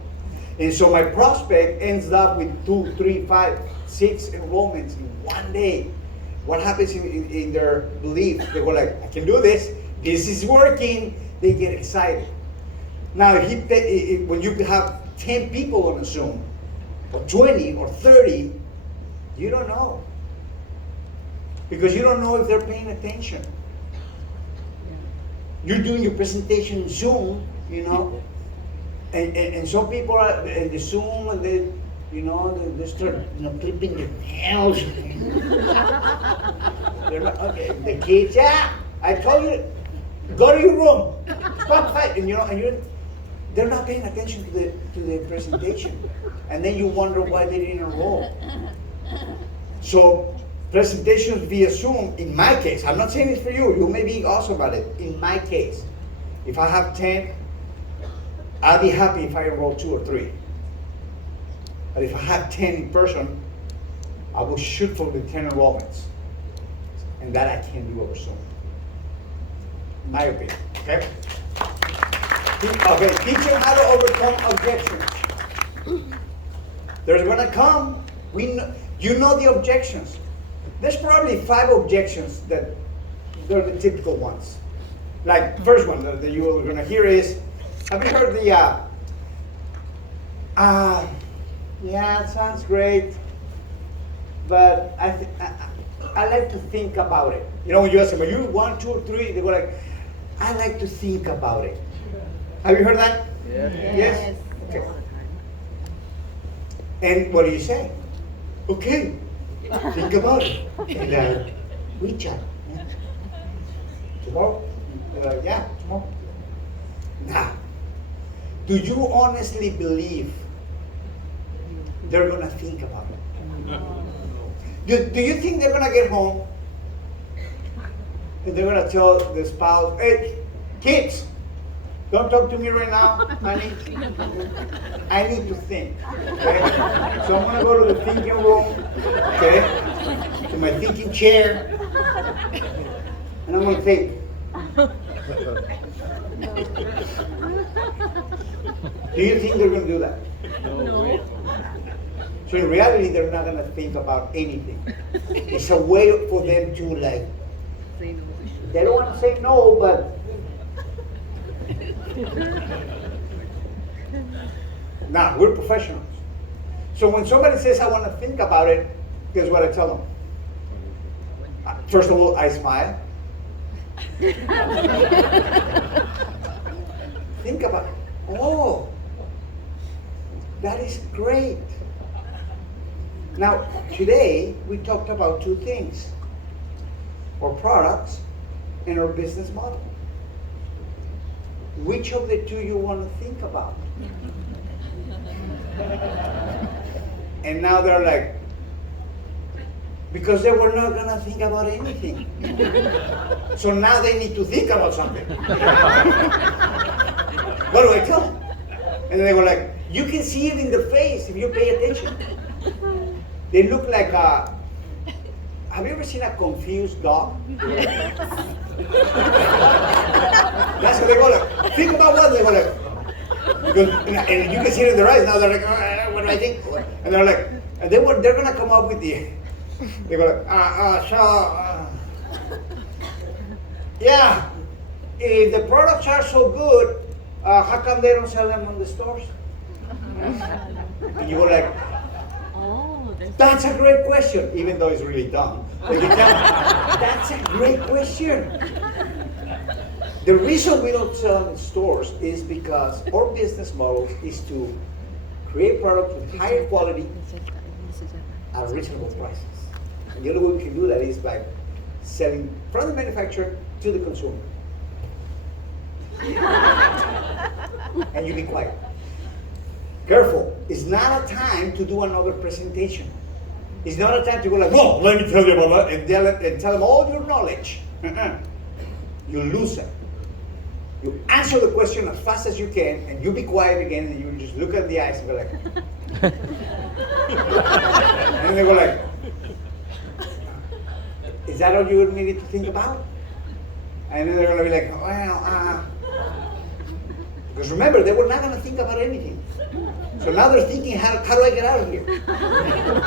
And so my prospect ends up with 2, 3, 5, 6 enrollments in one day. What happens in their belief? They go like, I can do this. This is working. They get excited. Now, when you have 10 people on a Zoom, or 20 or 30, you don't know. Because you don't know if they're paying attention. You're doing your presentation in Zoom, you know, and some people are in the Zoom and they, you know, they start, you know, clipping their nails. They're like, okay, the kids, yeah, I told you, go to your room, stop fighting, you know, and they're not paying attention to the presentation, and then you wonder why they didn't enroll. So presentations via Zoom, in my case, I'm not saying it's for you, you may be awesome about it. In my case, if I have 10, I'll be happy if I enroll 2 or 3. But if I have 10 in person, I will shoot for the 10 enrollments. And that I can't do over Zoom. In my opinion, okay? Okay, teach them how to overcome objections. There's gonna come, you know the objections. There's probably 5 objections that they're the typical ones. Like, first one that you're gonna hear is, have you heard the, yeah, it sounds great, but I like to think about it. You know, when you ask them, are you 1, 2, or 3? They go like, I like to think about it. Have you heard that? Yes. Yes? Okay. And what do you say? Okay, think about it. And we chat. Yeah. Tomorrow? They're like, yeah, tomorrow. Now, do you honestly believe they're going to think about it? Do you think they're going to get home and they're going to tell the spouse, hey, kids, don't talk to me right now, honey. I need to think. Okay? So I'm going to go to the thinking room, okay, to my thinking chair, and I'm going to think. Do you think they're going to do that? No. So in reality, they're not going to think about anything. It's a way for them to like, Say no. they don't want to say no, but now we're professionals. So when somebody says, I want to think about it, guess what I tell them? First of all, I smile. Think about it. Oh, that is great. Now, today, we talked about 2 things. Our products and our business model. Which of the 2 you want to think about? And now they're like, because they were not going to think about anything. So now they need to think about something. What do I tell them? And they go like, you can see it in the face if you pay attention. They look like have you ever seen a confused dog? That's what they go like. Think about what they go like. Because, and you can see it in their eyes now. They're like, what do I think? And they're like, and they're gonna come up with the. They go like, yeah. If the products are so good, how come they don't sell them on the stores? And you go like, Oh, that's a great question, even though it's really dumb. Like that's a great question. The reason we don't sell in stores is because our business model is to create products with higher quality at reasonable prices. And the only way we can do that is by selling from the manufacturer to the consumer. And you be quiet. Careful, it's not a time to do another presentation. It's not a time to go like, well, let me tell you about that, and tell them all your knowledge. You lose them. You answer the question as fast as you can, and you be quiet again, and you just look at the eyes and go like, and they go like, is that all you needed to think about? And then they're going to be like, well, because remember, they were not going to think about anything. So now they're thinking, how do I get out of here?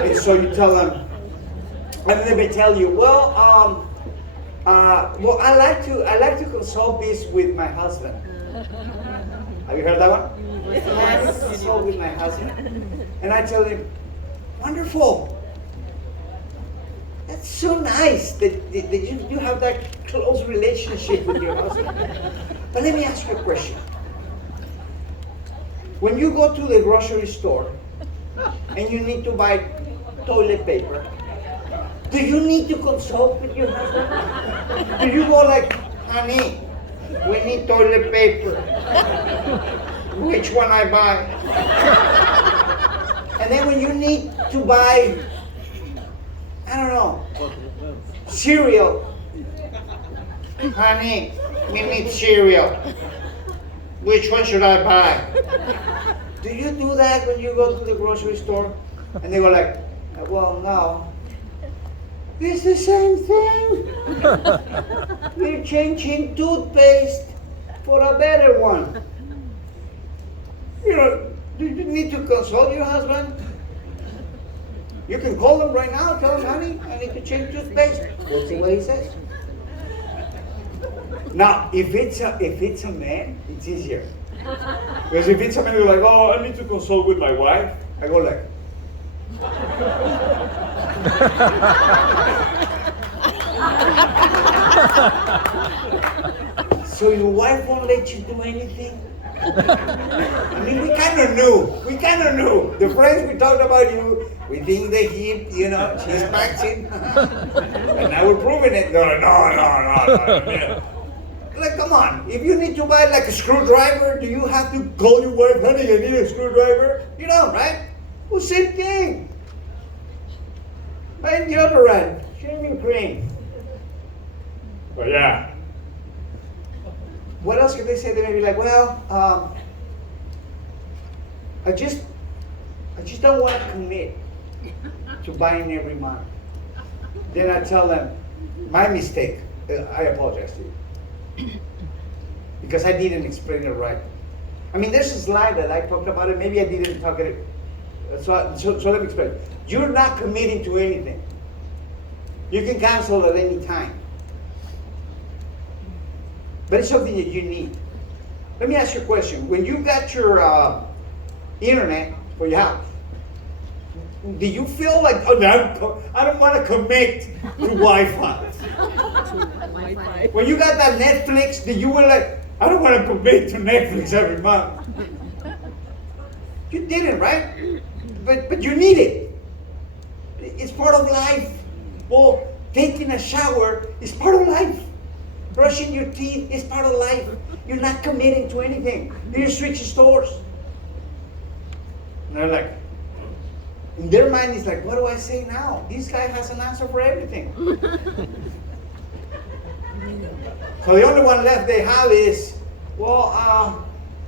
And so you tell them, and then they may tell you, well, I like to consult this with my husband. Have you heard that one? Yes. So with my husband. And I tell him, wonderful. That's so nice that you have that close relationship with your husband. But let me ask you a question. When you go to the grocery store and you need to buy toilet paper, do you need to consult with your husband? Do you go like, honey, we need toilet paper. Which one I buy? And then when you need to buy, I don't know, cereal. Honey, we need cereal. Which one should I buy? Do you do that when you go to the grocery store? And they go like, well, no. It's the same thing. We're changing toothpaste for a better one. You know, do you need to consult your husband? You can call him right now, tell him, honey, I need to change toothpaste. We'll see what he says. Now, if it's a man, it's easier. Because if it's a man, you're like, oh, I need to consult with my wife. I go like, so your wife won't let you do anything? I mean, we kind of knew. The friends we talked about you, we think the hip, you know, she's maxing. And now we're proving it. No. Like, come on. If you need to buy like a screwdriver, do you have to call your wife, honey, I need a screwdriver? You don't, right? Well, same thing. And deodorant, shaving cream. But yeah. What else could they say? They may be like, well, I just don't want to commit to buying every month. Then I tell them, my mistake. I apologize to you. Because I didn't explain it right. I mean, there's a slide that I talked about it. Maybe I didn't talk it. So let me explain. You're not committing to anything. You can cancel at any time. But it's something that you need. Let me ask you a question. When you got your internet for your house, do you feel like, oh, no, I don't want to commit to Wi-Fi? Wi-Fi. When you got that Netflix, did you were like, I don't want to commit to Netflix every month? You didn't, right? But you need it. It's part of life. Well, taking a shower is part of life. Brushing your teeth is part of life. You're not committing to anything. You just switch stores. And they're like, in their mind, it's like, what do I say now? This guy has an answer for everything. So the only one left they have is, well,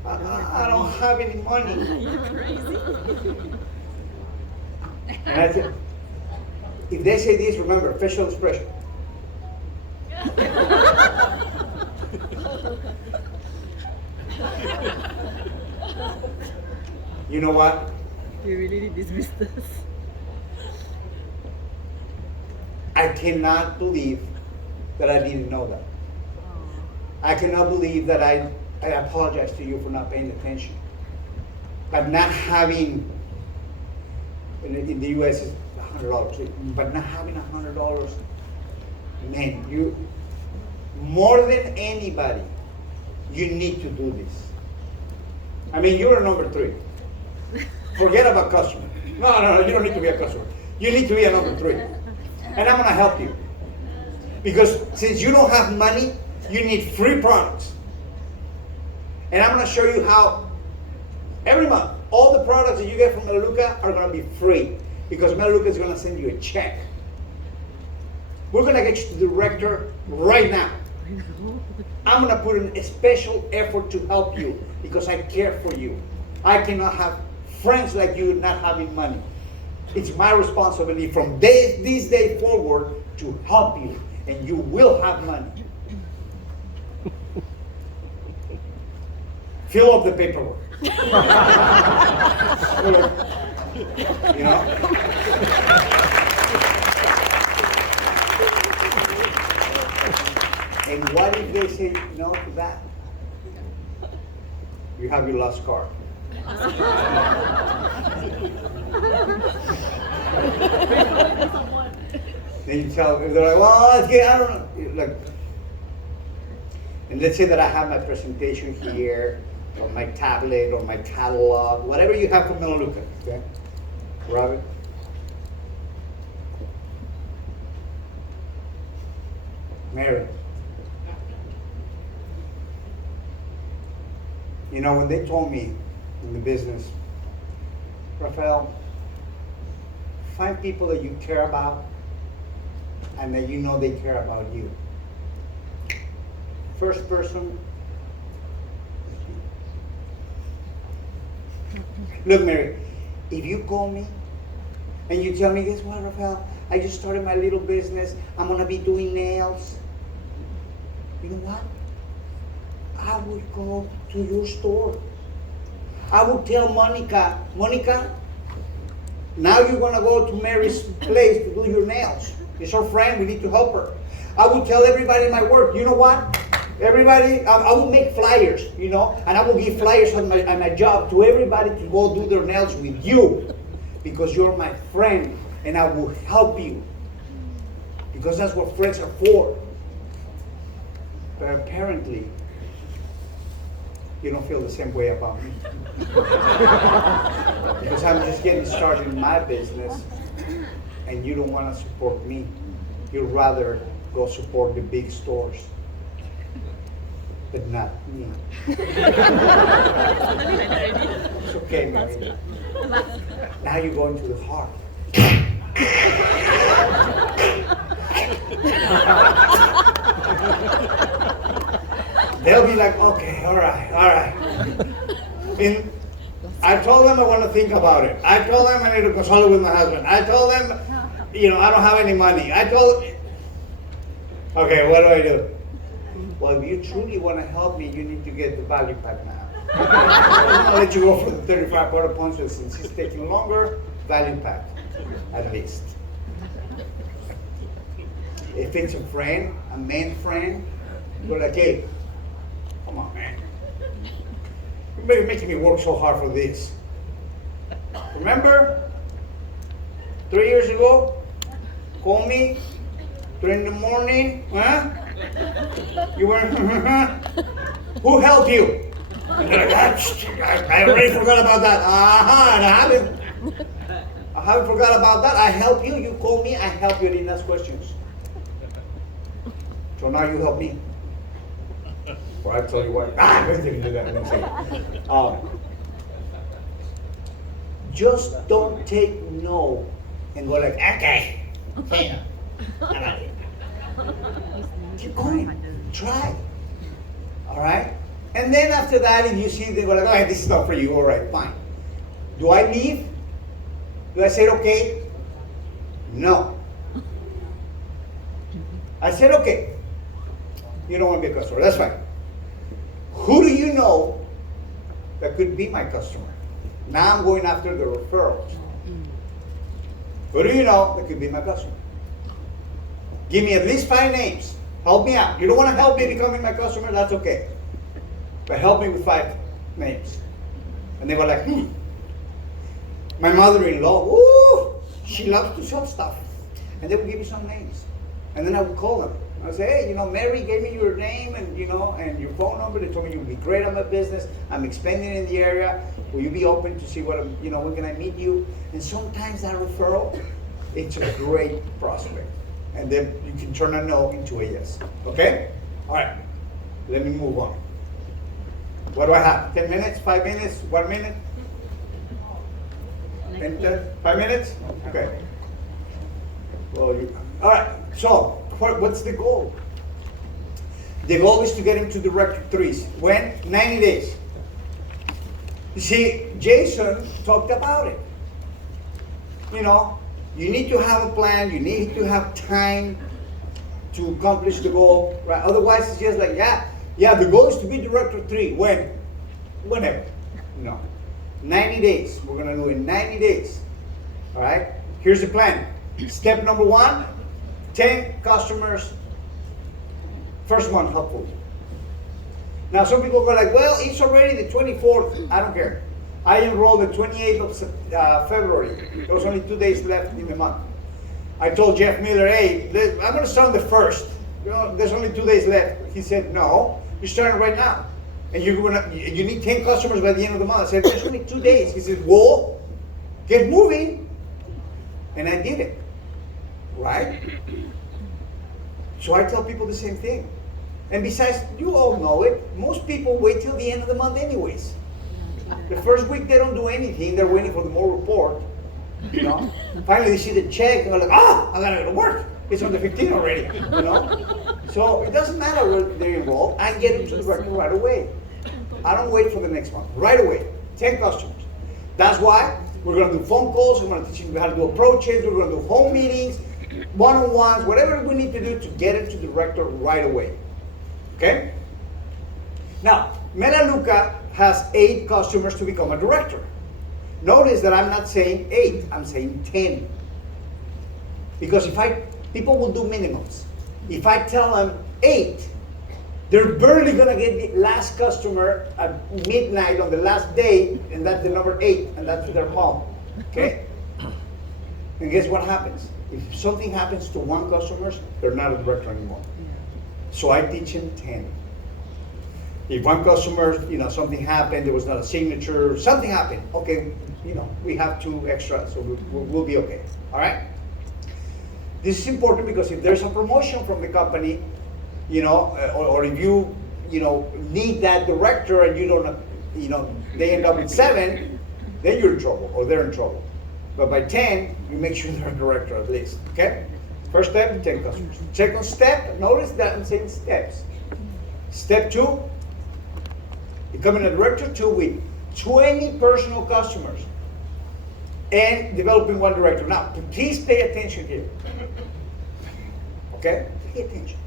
I don't have any money. You're crazy. And I said, if they say this, remember, facial expression. You know what? You really need this business. I cannot believe that I didn't know that. I cannot believe that I apologize to you for not paying attention. But not having, in the US it's $100, but not having $100, man, you, more than anybody, you need to do this. I mean, you're a number 3. Forget about customer. No, you don't need to be a customer. You need to be a number 3. And I'm gonna help you. Because since you don't have money, you need free products. And I'm gonna show you how every month, all the products that you get from Melaleuca are gonna be free. Because Melaleuca is gonna send you a check. We're gonna get you to the director right now. I'm gonna put in a special effort to help you because I care for you. I cannot have friends like you not having money. It's my responsibility from this day forward to help you, and you will have money. Fill up the paperwork. You know? And what if they say no to that? you have your lost car. Then you tell, they're like, well, it's good, I don't know. Like, and let's say that I have my presentation here, or my tablet, or my catalog, whatever you have for Melaleuca, okay? Robert? Mary. You know, when they told me in the business, Rafael, find people that you care about and that you know they care about you. First person. Look, Mary, if you call me and you tell me, guess what, Rafael? I just started my little business. I'm going to be doing nails. You know what? I would go to your store. I would tell Monica, now you're going to go to Mary's place to do your nails. It's her friend. We need to help her. I would tell everybody in my work, you know what? Everybody, I will make flyers, you know, and I will give flyers on my job to everybody to go do their nails with you because you're my friend and I will help you because that's what friends are for. But apparently, you don't feel the same way about me. Because I'm just getting started in my business and you don't want to support me. You'd rather go support the big stores. But not me. It's okay, Mary. Now you're going to the heart. They'll be like, okay, all right. And I told them I want to think about it. I told them I need to consult with my husband. I told them, you know, I don't have any money. I told them, okay, what do I do? Well, if you truly want to help me, you need to get the value pack now. I'll let you go for the 35 quarter punches since it's taking longer. Value pack, at least. If it's a friend, a man friend, you're like, hey, come on, man. You're making me work so hard for this. Remember? 3 years ago, call me 3 in the morning, huh? You were, who helped you? And they're like, I already forgot about that. I haven't forgot about that. I help you, you call me, I help you, I didn't ask questions. So now you help me. Well, I tell you what, I didn't do that. Just don't take no and go like, okay, fine. Keep going. Try. All right? And then after that, if you see they go like, oh, this is not for you. All right, fine. Do I leave? Do I say okay? No. I said okay. You don't want to be a customer. That's fine. Who do you know that could be my customer? Now I'm going after the referrals. Who do you know that could be my customer? Give me at least 5 names. Help me out. You don't want to help me becoming my customer? That's okay. But help me with 5 names. And they were like, my mother-in-law, ooh, she loves to sell stuff. And they would give me some names. And then I would call them. I would say, hey, you know, Mary gave me your name and, you know, and your phone number. They told me you would be great at my business. I'm expanding in the area. Will you be open to see what, you know, when can I meet you? And sometimes that referral, it's a great prospect. And then you can turn a no into a yes. Okay? All right. Let me move on. What do I have? 10 minutes? 5 minutes? 1 minute? 5 minutes? Okay. Well, all right. So, what's the goal? The goal is to get him to Director 3s. When? 90 days. You see, Jason talked about it. You know, you need to have a plan. You need to have time to accomplish the goal, right? Otherwise, it's just like, yeah, the goal is to be Director 3. When? Whenever. No. 90 days. We're going to do it in 90 days. All right? Here's the plan. Step number 1, 10 customers. First one, helpful. Now some people go like, well, it's already the 24th. I don't care. I enrolled the 28th of February. There was only 2 days left in the month. I told Jeff Miller, hey, I'm going to start on the 1st. You know, there's only 2 days left. He said, no, you're starting right now. And you need 10 customers by the end of the month. I said, there's only 2 days. He said, well, get moving. And I did it. Right? So I tell people the same thing. And besides, you all know it, most people wait till the end of the month anyways. The first week they don't do anything, they're waiting for the more report. You know? Finally they see the check and they're like, I gotta go to work. It's on the 15th already. You know? So it doesn't matter where they're involved, I get into the record right away. I don't wait for the next month. Right away. 10 customers. That's why we're gonna do phone calls, we're gonna teach you how to do approaches, we're gonna do home meetings, one-on-ones, whatever we need to do to get it to the director right away. Okay? Now, Melaleuca has 8 customers to become a director. Notice that I'm not saying 8, I'm saying 10. Because people will do minimums. If I tell them 8, they're barely gonna get the last customer at midnight on the last day, and that's the number 8, and that's their home. Okay? And guess what happens? If something happens to one customer, they're not a director anymore. So I teach them 10. If one customer, something happened, there was not a signature, something happened, okay, we have 2 extra, so we'll be okay, all right? This is important because if there's a promotion from the company, or if you, need that director and you don't, they end up with 7, then you're in trouble, or they're in trouble. But by 10, you make sure they're a director at least, okay? First step, 10 customers. Second step, notice that I'm saying steps. Step 2, becoming a director 2 with 20 personal customers and developing 1 director. Now, please pay attention here. Okay? Pay attention.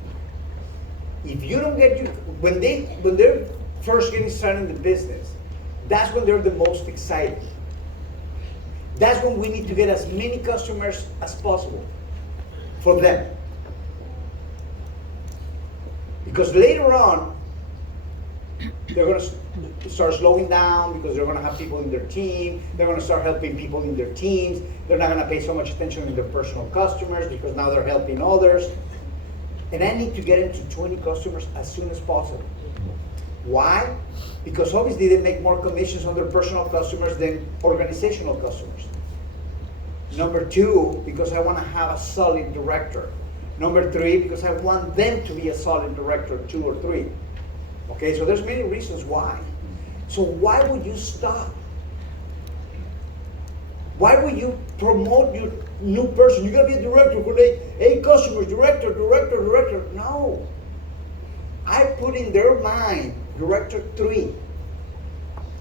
If you don't get when they're first getting started in the business, that's when they're the most excited. That's when we need to get as many customers as possible for them. Because later on, they're going to start slowing down because they're going to have people in their team. They're going to start helping people in their teams. They're not going to pay so much attention to their personal customers because now they're helping others. And I need to get into 20 customers as soon as possible. Why? Because obviously they make more commissions on their personal customers than organizational customers. Number 2, because I want to have a solid director. Number 3, because I want them to be a solid director, 2 or 3. Okay, so there's many reasons why. So why would you stop? Why would you promote your new person? You gotta be a director for 8 customers, director. No. I put in their mind, director 3.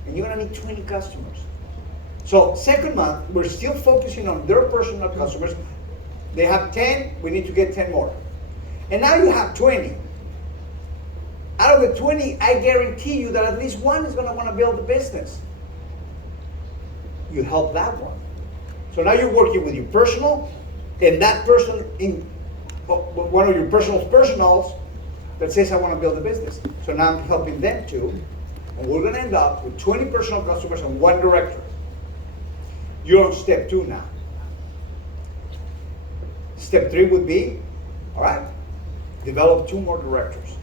And you're gonna need 20 customers. So second month, we're still focusing on their personal customers. They have 10, we need to get 10 more. And now you have 20. Out of the 20, I guarantee you that at least 1 is going to want to build a business. You help that one. So now you're working with your personal, and that person in one of your personals that says, I want to build a business. So now I'm helping them too, and we're going to end up with 20 personal customers and 1 director. You're on step 2 now. Step 3 would be, all right, develop 2 more directors.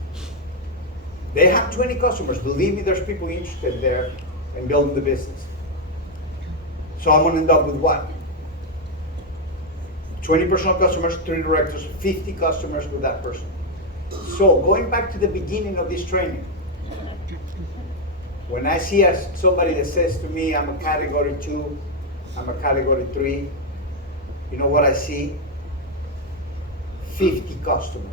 They have 20 customers. Believe me, there's people interested there in building the business. So I'm going to end up with what? 20 personal customers, 3 directors, 50 customers with that person. So going back to the beginning of this training, when I see somebody that says to me, I'm a category 2, I'm a category 3, you know what I see? 50 customers.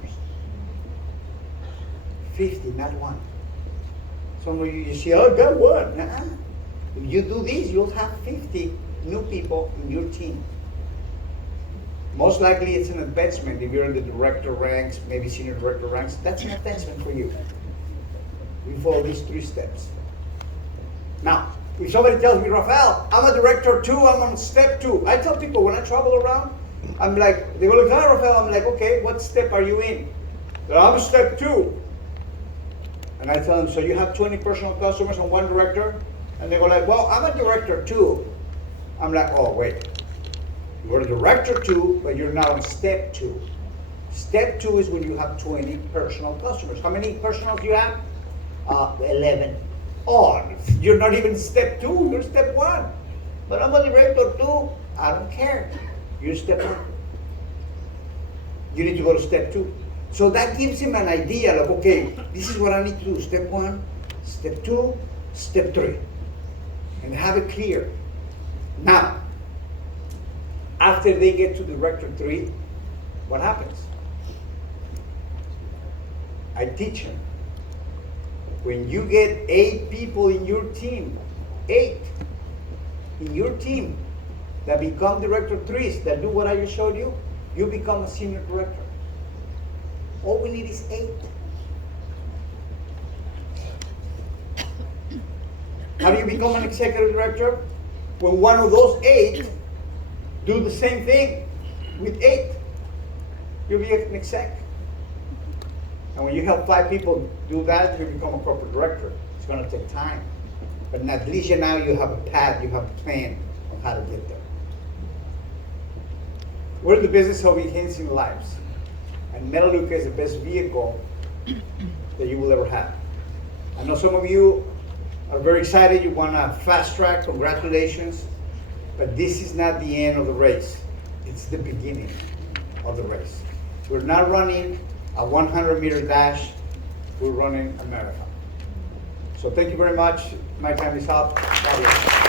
50, not 1. Some of you see, oh, I got 1. Nah. If you do this, you'll have 50 new people in your team. Most likely it's an advancement. If you're in the director ranks, maybe senior director ranks, that's an advancement for you. We follow these 3 steps. Now, if somebody tells me, Rafael, I'm a director 2, I'm on step 2. I tell people when I travel around, I'm like, they go, look, hi, Rafael. I'm like, okay, what step are you in? I'm step 2. And I tell them, so you have 20 personal customers and one director? And they go like, well, I'm a director too. I'm like, oh, wait. You're a director too, but you're now on step 2. Step 2 is when you have 20 personal customers. How many personal do you have? 11. Oh, you're not even step 2, you're step 1. But I'm a director too. I don't care. You're step 1. You need to go to step 2. So that gives him an idea of, okay, this is what I need to do. Step 1, step 2, step 3. And have it clear. Now, after they get to director 3, what happens? I teach them. When you get 8 people in your team, 8 in your team that become director 3s, that do what I just showed you, you become a senior director. All we need is 8. How do you become an executive director? When one of those 8 do the same thing with 8, you'll be an exec. And when you help 5 people do that, you become a corporate director. It's going to take time. But at least now you have a path, you have a plan on how to get there. We're in the business of enhancing lives. And Melaleuca is the best vehicle that you will ever have. I know some of you are very excited. You want a fast track. Congratulations. But this is not the end of the race. It's the beginning of the race. We're not running a 100-meter dash. We're running a marathon. So thank you very much. My time is up. God bless.